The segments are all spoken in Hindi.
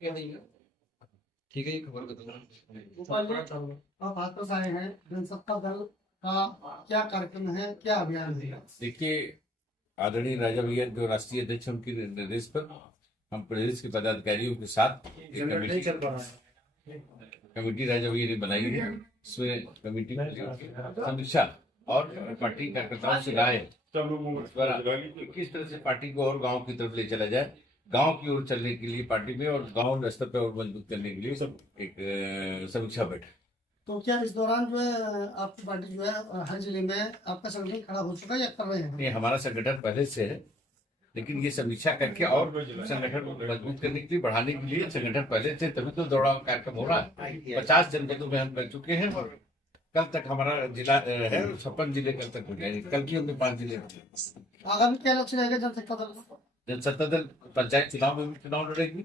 ठीक है, ये खबर बताना। गोपाल जी, आप वापस आए हैं, जनसत्ता दल का क्या कार्यक्रम है, क्या अभियान है? देखिए, आदरणीय राजा भैया जो राष्ट्रीय अध्यक्ष हैं, उनके निर्देश पर हम प्रदेश के पदाधिकारियों के साथ एक कमेटी राजा भैया ने बनाई है। इसमें कमेटी की समीक्षा और पार्टी कार्यकर्ताओं से राय किस तरह से पार्टी को और गांव की तरफ ले चला जाए, गांव की ओर चलने के लिए पार्टी में और गांव स्तर पर और मजबूत करने के लिए सब एक समीक्षा बैठक। तो क्या इस दौरान जो है आपकी पार्टी जो है हर जिले में आपका संगठन खड़ा हो चुका है या कर रहे हैं? नहीं, हमारा संगठन पहले से है, लेकिन ये समीक्षा करके और संगठन को मजबूत करने के लिए, बढ़ाने के लिए संगठन पहले से, तभी तो दौड़ाव कार्यक्रम हो रहा है। 50 जनपदों में हम कर चुके हैं और कल तक हमारा जिला है 56 जिले कल तक हो जाएंगे। कल की हमने 5 जिले। आगामी क्या लक्ष्य रहेगा जनसत्ता दल का? जनसत्ता दल पंचायत चुनाव में भी चुनाव लड़ेगी,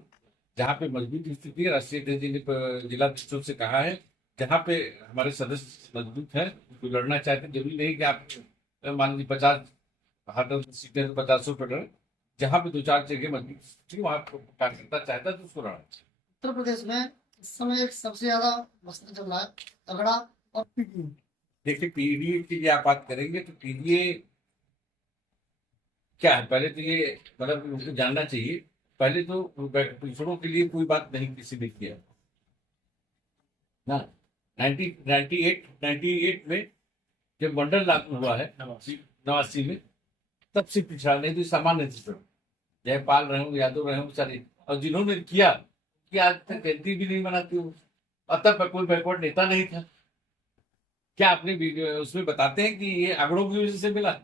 जहाँ पे मजबूत स्थिति है। राष्ट्रीय अध्यक्ष जी ने जिला अध्यक्षों से कहा है, जहाँ पे हमारे सदस्य मजबूत है तो लड़ना चाहते, जरूरी नहीं कि आप मान लीजिए 50 सीटें 50 पर लड़े। जहाँ पे 2-4 जगह मजबूत थी, वहाँ कार्यकर्ता चाहता है तो उसको लड़ना। उत्तर प्रदेश में इस समय एक सबसे ज्यादा मसला चल रहा है तगड़ा और पीटीए। देखिए, पीडीए की आप बात करेंगे तो पीडीए क्या है, पहले तो ये मतलब उनको जानना चाहिए। पहले तो पिछड़ों के लिए कोई बात नहीं किसी ने किया ना। 1998 में जब मंडल लागू हुआ है 89 में, तब से पिछड़ा, नहीं तो सामान्य थे। जयपाल रहे हो, यादव रहे हो, सारे, और जिन्होंने किया कि आज तक गलती भी नहीं बनाती हूँ, और तब कोई बैकवर्ड नेता नहीं था। क्या आपने उसमें बताते हैं कि ये आंकड़ों की वजह से मिला,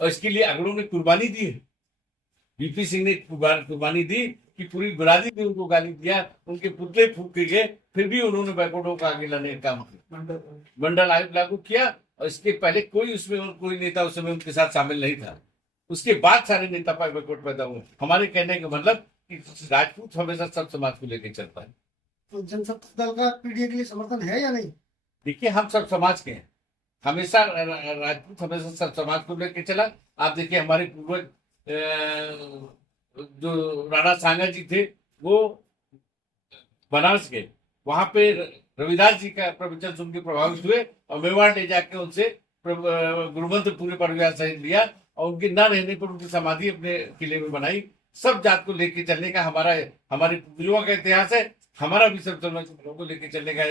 और इसके लिए आंकड़ों ने कुर्बानी दी है। बीपी सिंह ने कुर्बानी दी कि पूरी बरादरी ने उनको गाली दिया, उनके पुतले फूक के गए, फिर भी उन्होंने बैकवर्डों को आगे लाने का काम किया, मंडल आयोग लागू किया। और इसके पहले कोई उसमें कोई नेता उस समय उनके साथ शामिल नहीं था। उसके बाद सारे नेता बैकवर्ड पैदा हुए। हमारे कहने का मतलब कि राजपूत हमेशा सब समाज को लेकर चलता है। तो जनसत्ता दल का पीडीए के लिए समर्थन है या नहीं? देखिए, हम सब समाज के हैं, हमेशा राजपूत हमेशा सब समाज को लेकर चला। आप देखिए, हमारे पूर्वज जो राणा सांगा जी थे, वो बनारस गए, वहां पे रविदास जी का प्रवचन सुन के प्रभावित हुए और मेवाड़ ले जाके उनसे गुरुमंत्र पूरे परिवार सहित लिया, और उनके न रहने पर उनकी समाधि अपने किले में बनाई। सब जात को लेकर चलने का हमारे पूर्वजों का इतिहास है, हमारा भी सब लोगों को लेकर चलने का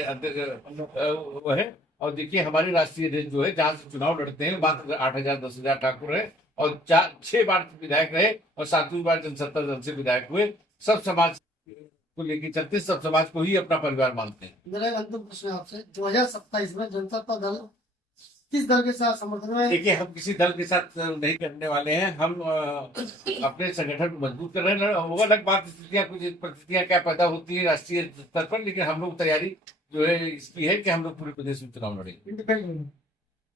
वो है। और देखिए, हमारे राष्ट्रीय अध्यक्ष जो है, जहाँ से चुनाव लड़ते हैं, मात्र 8,000-10,000 ठाकुर है, और 6 बार विधायक रहे और 7वीं बार जनसत्ता दल से विधायक हुए। सब समाज को लेकर चलते, सब समाज को ही अपना परिवार मानते हैं। मेरा एक अंतिम प्रश्न आपसे, 2027 में जनसत्ता दल किस दल के साथ समर्थन में? देखिए, हम किसी दल के साथ नहीं करने वाले हैं। हम अपने संगठन को मजबूत कर रहे हैं। वो अलग बात, कुछ परिस्थितियां क्या पैदा होती है राष्ट्रीय स्तर पर, लेकिन हम लोग तैयारी जो है इसकी है कि हम लोग पूरे प्रदेश में चुनाव लड़ेंगे। इंडिपेंडेंट,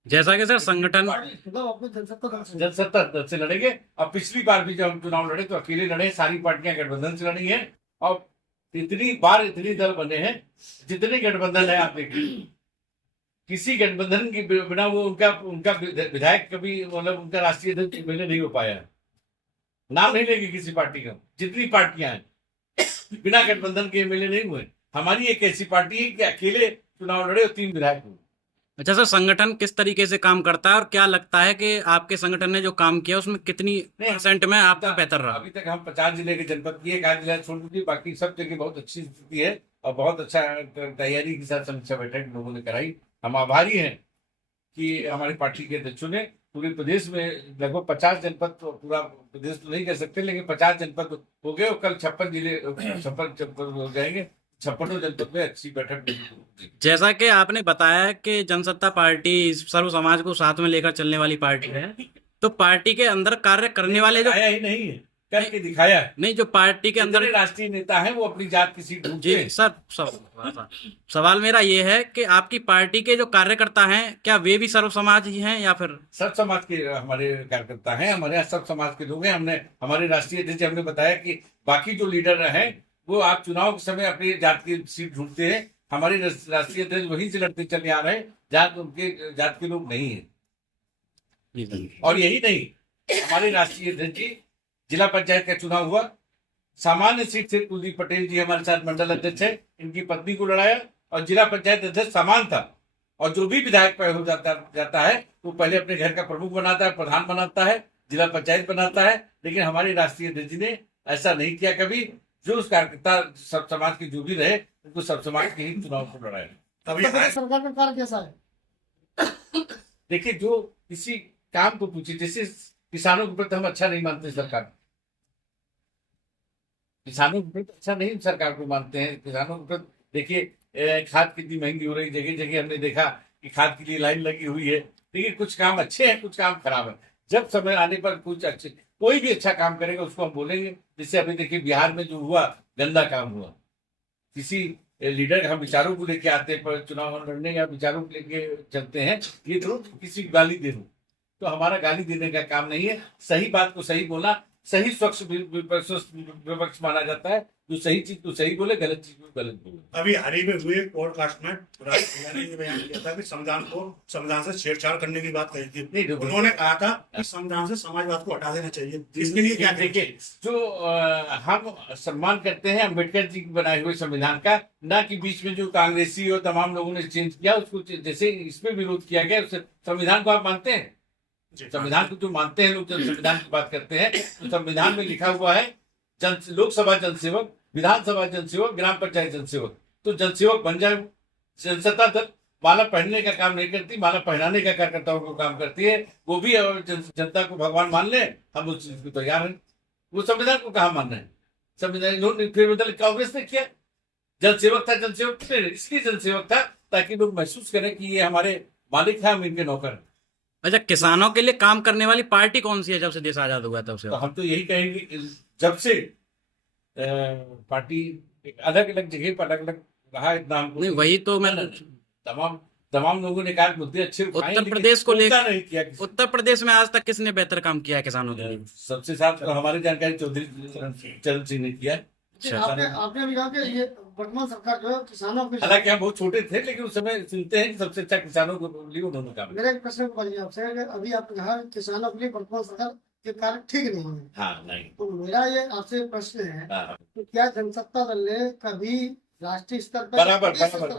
जैसा कि सर संगठन अपने जनसत्ता दल से लड़ेंगे। अब पिछली बार भी जब हम चुनाव लड़े तो अकेले लड़े, सारी पार्टियां गठबंधन से लड़ी हैं, और इतनी बार इतनी दल बने हैं, जितने गठबंधन है आप देखिए, किसी गठबंधन के बिना वो उनका विधायक कभी, मतलब उनका राष्ट्रीय अध्यक्ष एमएलए नहीं हो पाया है। नाम नहीं लेंगे किसी पार्टी का, जितनी पार्टियां हैं बिना गठबंधन के एमएलए नहीं हुए। हमारी एक ऐसी पार्टी है कि अकेले चुनाव लड़े और 3 विधायक हुए। अच्छा सर, संगठन किस तरीके से काम करता है और क्या लगता है कि आपके संगठन ने जो काम किया उसमें कितनी % में आपका बेहतर रहा? अभी तक हम 50 जिले के जनपद किए, 1 जिला छोड़ दीजिए, बाकी सब जगह बहुत अच्छी स्थिति है और बहुत अच्छा तैयारी के साथ समीक्षा बैठक लोगों ने कराई। हम आभारी हैं कि हमारी पार्टी के अध्यक्षों ने पूरे प्रदेश में लगभग 50 जनपद, तो पूरा प्रदेश तो नहीं कह सकते, लेकिन 50 जनपद हो गए और कल 56 जिले 56 हो जाएंगे। 56 जनपद में अच्छी बैठक। जैसा कि आपने बताया कि जनसत्ता पार्टी सर्व समाज को साथ में लेकर चलने वाली पार्टी है, तो पार्टी के अंदर कार्य करने वाले जो आया ही नहीं है, करके दिखाया है। नहीं, जो पार्टी के अंदर राष्ट्रीय नेता है वो अपनी जात की सीट ढूंढते हैं। जी सर, सवाल मेरा ये है कि आपकी पार्टी के जो कार्यकर्ता हैं, क्या वे भी सर्व समाज ही हैं या फिर? सब समाज के हमारे कार्यकर्ता हैं, हमारे यहाँ सब समाज के लोग हैं। हमने हमारे राष्ट्रीय अध्यक्ष हमने बताया कि बाकी जो लीडर हैं वो आप चुनाव के समय अपनी जात की सीट ढूंढते हैं। हमारे राष्ट्रीय अध्यक्ष वहीं से लड़ते चले आ रहे हैं, जात उनके जात के लोग नहीं है। और यही नहीं, हमारे राष्ट्रीय अध्यक्ष जी, जिला पंचायत का चुनाव हुआ, सामान्य सीट से कुलदीप पटेल जी हमारे साथ मंडल अध्यक्ष है, इनकी पत्नी को लड़ाया और जिला पंचायत अध्यक्ष समान था। और जो भी विधायक हो जाता है वो पहले अपने घर का प्रमुख बनाता है, प्रधान बनाता है, जिला पंचायत बनाता है। लेकिन हमारे राष्ट्रीय अध्यक्ष जी ने ऐसा नहीं किया कभी। जो उस कार्यकर्ता सब समाज के जो भी रहे उनको सब समाज के ही चुनाव को लड़ाया। अभी सरकार का कार्य कैसा है? देखिए, जो किसी काम को पूछे, जैसे किसानों के प्रति हम अच्छा नहीं मानते सरकार, किसानों के प्रति अच्छा नहीं सरकार को मानते हैं। किसानों के प्रति देखिए, खाद कितनी महंगी हो रही, जगह जगह हमने देखा कि खाद के लिए लाइन लगी हुई है। देखिए, कुछ काम अच्छे हैं, कुछ काम खराब है। जब समय आने पर कुछ अच्छे, कोई भी अच्छा काम करेगा उसको हम बोलेंगे। जैसे अभी देखिए बिहार में जो हुआ, गंदा काम हुआ। किसी लीडर हम विचारों को लेके आते हैं पर चुनाव लड़ने या विचारों को लेके चलते हैं, ये तो किसी को गाली दे दूं, तो हमारा गाली देने का काम नहीं है। सही बात को सही बोला, सही स्वच्छ विपक्ष माना जाता है। जो सही चीज को सही बोले, गलत चीज को गलत बोले। अभी हाल ही में हुए पॉडकास्ट में राष्ट्रपति ने ये बयान किया था कि संविधान से छेड़छाड़ करने की बात कही थी। नहीं, उन्होंने कहा था कि संविधान से समाजवाद को हटा देना चाहिए। इसके लिए क्या देखिए, जो हम सम्मान करते हैं अम्बेडकर जी के बनाए हुए संविधान का, ना कि बीच में जो कांग्रेसी और तमाम लोगों ने चेंज किया उसको, जैसे इसमें विरोध किया गया। संविधान को आप मानते हैं? संविधान को जो मानते हैं लोग, जब संविधान की बात करते हैं तो संविधान में लिखा हुआ है लोकसभा जनसेवक, विधानसभा जनसेवक, ग्राम पंचायत जनसेवक। तो जनसेवक बन जाए। जनसत्ता दल माला पहनने का काम नहीं करती, माला पहनाने का कार्यकर्ताओं को काम करती है। वो भी जनता को भगवान मान ले, हम उस चीज को तैयार हैं। वो संविधान को कहाँ मानना है? संविधान इन्होंने फिर बदल कांग्रेस ने किया। जनसेवक था, जनसेवक इसलिए जनसेवक था ताकि लोग महसूस करें कि ये हमारे मालिक है, हम इनके नौकर हैं। अच्छा, किसानों के लिए काम करने वाली पार्टी कौन सी है जब से देश आजाद हुआ तब से? तो हम तो यही कहेंगे, जब से पार्टी अलग अलग जगह पर अलग अलग रहा, इतना हमको नहीं, वही तो मैं तमाम लोगों ने कहा मुद्दे अच्छे उठाए, उत्तर प्रदेश को लेकर नहीं किया किसी। उत्तर प्रदेश में आज तक किसने बेहतर काम किया है किसानों के लिए? सबसे साफ तो हमारी जानकारी चौधरी चरण सिंह ने किया है। आपने भी कहा कि ये वर्तमान सरकार जो है किसानों के, हालांकि हम बहुत छोटे थे लेकिन उस समय सुनते हैं कि सबसे अच्छा किसानों को लिए उन्होंने काम। मेरा एक प्रश्न बताइए आपसे, अभी आपने कहा किसानों के लिए वर्तमान सरकार के कार्य ठीक नहीं है। हाँ, नहीं। तो मेरा ये आपसे प्रश्न है कि क्या जनसत्ता दल ने कभी राष्ट्रीय स्तर पर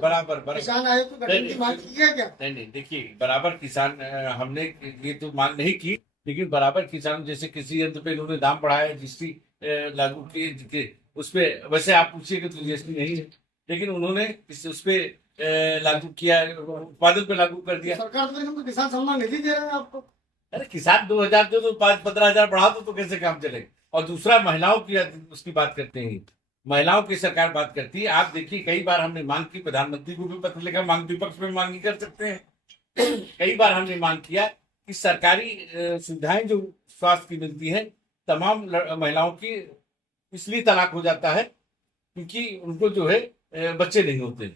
बराबर किसान आयोग को गठन की मांग की है क्या? नहीं, देखिए, बराबर किसान हमने ये तो मांग नहीं की, लेकिन बराबर किसान, जैसे किसी यंत्र पे इन्होंने दाम बढ़ाया, जीएसटी लागू किए, उस पे वैसे आप पूछिएगा तो जीएसटी नहीं है, लेकिन उन्होंने उस पे लागू किया, उत्पादन पे लागू कर दिया। सरकार तो किसान सम्मान निधि दे रहा है आपको। अरे किसान 2000 दो तो 15,000 बढ़ा दो तो कैसे काम चलेगा? और दूसरा, महिलाओं की उसकी बात करते हैं, महिलाओं की सरकार बात करती है। आप देखिए, कई बार हमने मांग की, प्रधानमंत्री को भी पत्र लिखा, मांग विपक्ष में मांग कर सकते हैं। कई बार हमने मांग किया कि सरकारी सुविधाएं जो स्वास्थ्य की मिलती है, तमाम महिलाओं की इसलिए तलाक हो जाता है क्योंकि उनको जो है बच्चे नहीं होते।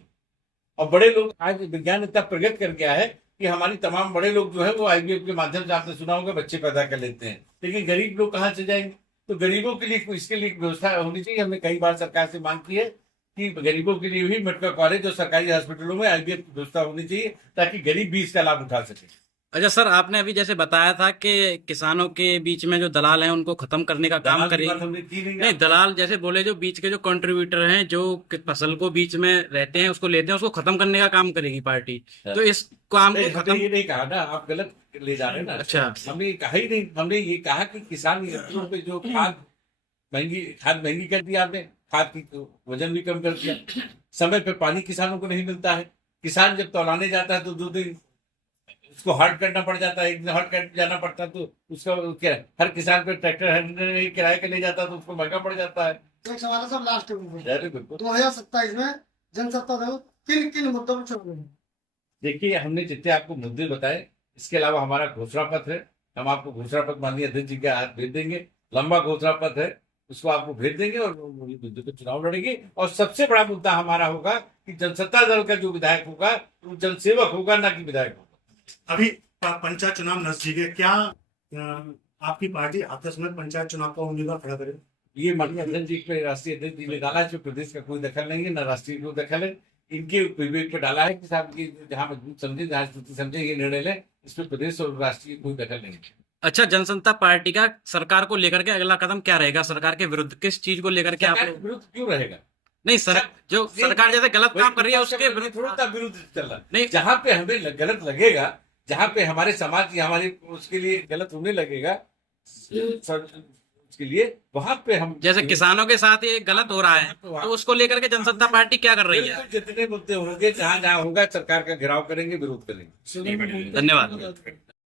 और बड़े लोग, आज विज्ञान इतना प्रगति कर गया है कि हमारी तमाम बड़े लोग जो है वो आईवीएफ के माध्यम से, आपने सुना होगा, बच्चे पैदा कर लेते हैं। लेकिन गरीब लोग कहाँ से जाएंगे? तो गरीबों के लिए इसके लिए व्यवस्था होनी चाहिए। हमने कई बार सरकार से मांग की है कि गरीबों के लिए भी मेडिकल कॉलेज और सरकारी हॉस्पिटलों में आईवीएफ की व्यवस्था होनी चाहिए ताकि गरीब भी इसका लाभ उठा सके। अच्छा सर, आपने अभी जैसे बताया था कि किसानों के बीच में जो दलाल हैं उनको खत्म करने का काम करेगी। नहीं, दलाल जैसे बोले, जो बीच के जो कंट्रीब्यूटर हैं, जो फसल को बीच में रहते हैं, उसको लेते हैं, उसको खत्म करने का काम करेगी पार्टी। तो इस काम को खत्म, ये नहीं कहा ना, आप गलत ले जा रहे हैं ना। अच्छा, हमने कहा ही नहीं, हमने ये कहा कि किसान पे जो खाद महंगी कर दिया आपने, खाद की वजन भी कम कर दिया, समय पे पानी किसानों को नहीं मिलता है। किसान जब तौलाने जाता है तो 2 दिन उसको हट करना पड़ जाता है, 1 दिन हट कर जाना पड़ता है, तो उसका क्या, हर किसान पे ट्रैक्टर किराए के ले जाता है तो उसको महंगा पड़ जाता है। तो एक सवाल है सब लास्ट में, 2027 में जनसत्ता दल किन किन मुद्दों पर चल रहे हैं? देखिए, हमने जितने आपको मुद्दे बताए, इसके अलावा हमारा घोषणा पत्र है। हम आपको घोषणा पत्र माननीय अध्यक्ष जी के हाथ भेज देंगे। लंबा घोषणा पत्र है, उसको आपको भेज देंगे और मुद्दे पे चुनाव लड़ेंगे। और सबसे बड़ा मुद्दा हमारा होगा कि जनसत्ता दल का जो विधायक होगा वो जनसेवक होगा, ना कि विधायक होगा। अभी पंचायत चुनाव नजदीक है, क्या आपकी पार्टी आपस में पंचायत चुनाव का उम्मीदवार खड़ा करे? ये माननीय अध्यक्ष जी पे, राष्ट्रीय अध्यक्ष जी ने डाला है। जो प्रदेश का कोई दखल नहीं है, न राष्ट्रीय कोई दखल है, इनके विवेक पे डाला है कि साहब की जहाँ मजबूत समझे, जहाँ स्थिति समझे, ये निर्णय लें। इस पर प्रदेश और राष्ट्रीय कोई दखल नहीं है। अच्छा, जनसंता पार्टी का सरकार को लेकर के अगला कदम क्या रहेगा? सरकार के विरुद्ध किस चीज को लेकर के आप सरकार के विरुद्ध क्यों रहेगा? नहीं सर, जो सरकार जैसे गलत काम कर रही है उसके विरुद्ध थोड़ा विरुद्ध चल रहा नहीं। है। जहाँ पे हमें गलत लगेगा, जहाँ पे हमारे समाज या हमारे उसके लिए गलत होने लगेगा, उसके लिए वहां पे हम जैसे किसानों के साथ ये गलत हो रहा है, तो उसको लेकर के जनसंता पार्टी क्या कर रही है? बिल्कुल जितने मुद्दे होंगे, जहाँ जहाँ होगा सरकार का घेराव करेंगे, विरोध करेंगे। धन्यवाद।